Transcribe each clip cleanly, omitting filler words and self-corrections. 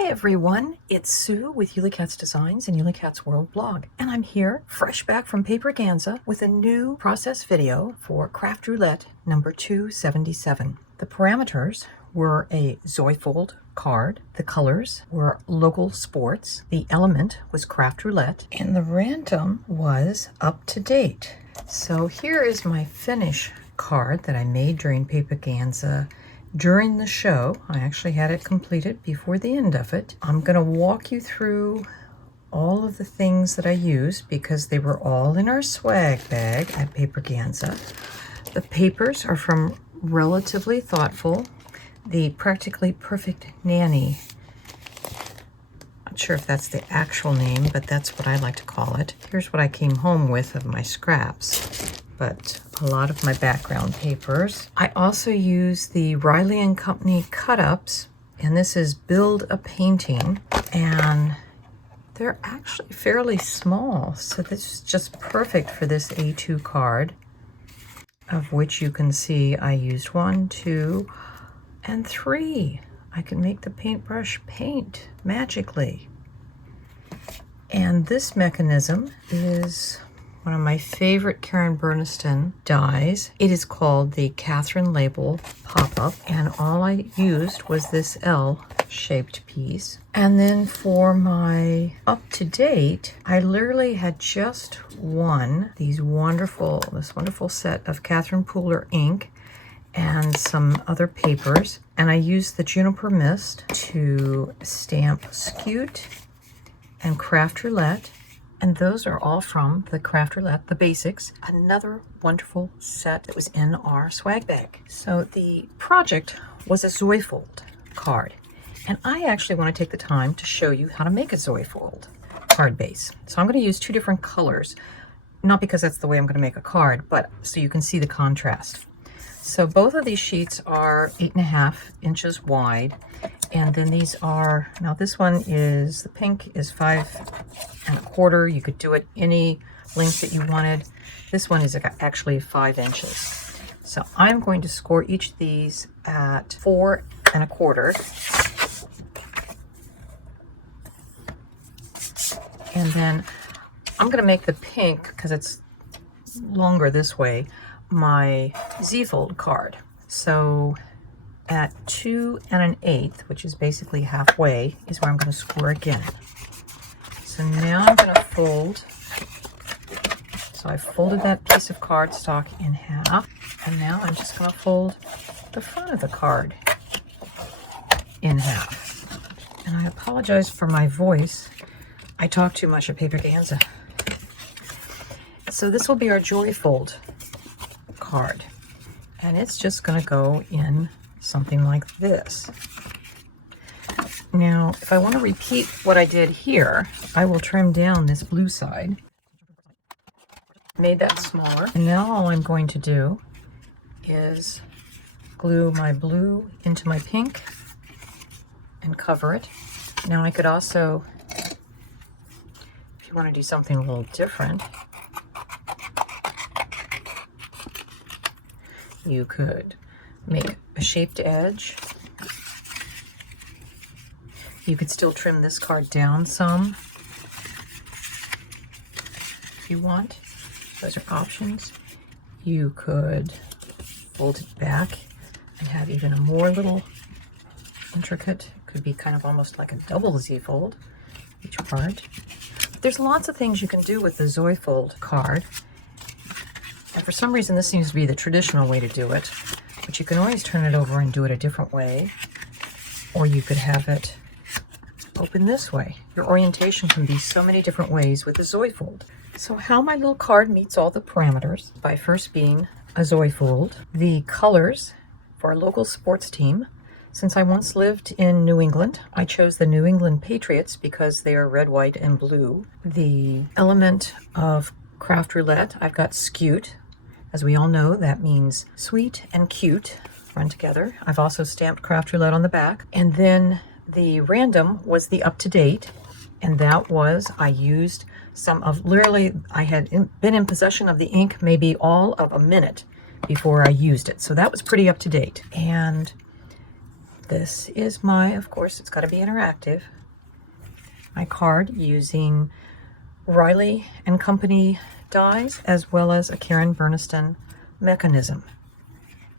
Hi everyone, it's Sue with Ully Cat's Designs and Ully Cat's World blog, and I'm here fresh back from Paperganza with a new process video for Craft Roulette number 277. The parameters were a Zoyfold card, the colors were local sports, the element was Craft Roulette, and the random was up to date. So here is my finish card that I made during Paperganza. During the show, I actually had it completed before the end of it. I'm going to walk you through all of the things that I used because they were all in our swag bag at Paperganza. The papers are from Relatively Thoughtful, the Practically Perfect Nanny. Not sure if that's the actual name, but that's what I like to call it. Here's what I came home with of my scraps, but a lot of my background papers. I also use the Riley & Company cut-ups, and this is Build a Painting, and they're actually fairly small, so this is just perfect for this A2 card, of which you can see I used 1, 2, and 3. I can make the paintbrush paint magically. And this mechanism is one of my favorite Karen Berniston dies. It is called the Catherine Label Pop-Up, and all I used was this L-shaped piece. And then for my up-to-date, I literally had just this wonderful set of Catherine Pooler ink and some other papers, and I used the Juniper Mist to stamp Scute and Craft Roulette. And those are all from the Craft Roulette, the basics, another wonderful set that was in our swag bag. So the project was a Zoyfold card. And I actually want to take the time to show you how to make a Zoyfold card base. So I'm going to use 2 different colors, not because that's the way I'm going to make a card, but so you can see the contrast. So both of these sheets are 8.5 inches wide. And then these are, now this one is, the pink is 5.25. You could do it any length that you wanted. This one is actually 5 inches. So I'm going to score each of these at 4.25. And then I'm going to make the pink, because it's longer this way, my Z-fold card. So at 2 1/8, which is basically halfway, is where I'm going to score again. So now I'm going to fold. So I folded that piece of cardstock in half, and now I'm just going to fold the front of the card in half. And I apologize for my voice. I talk too much at Paperganza. So this will be our Zoyfold card, and it's just going to go in something like this. Now, if I want to repeat what I did here, I will trim down this blue side. Made that smaller. And now all I'm going to do is glue my blue into my pink and cover it. Now I could also, if you want to do something a little different, you could make a shaped edge. You could still trim this card down some if you want. Those are options. You could fold it back and have even a more little intricate, could be kind of almost like a double Z-fold, each part. There's lots of things you can do with the Zoyfold card. And for some reason, this seems to be the traditional way to do it. But you can always turn it over and do it a different way. Or you could have it open this way. Your orientation can be so many different ways with the Zoyfold. So how my little card meets all the parameters, by first being a Zoyfold. The colors for our local sports team. Since I once lived in New England, I chose the New England Patriots because they are red, white, and blue. The element of Craft Roulette, I've got Scute. As we all know, that means sweet and cute run together. I've also stamped Craft Roulette on the back. And then the random was the up-to-date, and that was, I used some of, literally, I had been in possession of the ink maybe all of a minute before I used it. So that was pretty up-to-date. And This is my, of course, it's got to be interactive, my card using Riley and Company dies as well as a Karen Berniston mechanism.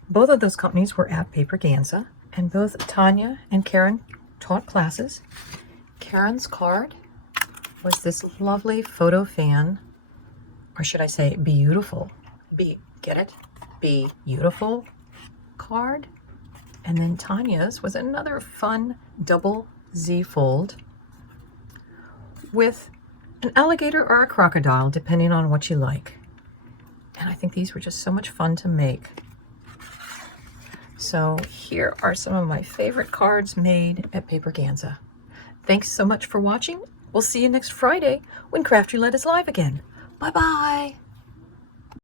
Both of those companies were at Paperganza, and both Tanya and Karen taught classes. Karen's card was this lovely photo fan, or should I say beautiful, get it? Beautiful card. And then Tanya's was another fun double Z-fold with an alligator or a crocodile, depending on what you like. And I think these were just so much fun to make. So here are some of my favorite cards made at Paperganza. Thanks so much for watching. We'll see you next Friday when Craft Roulette is live again. Bye-bye.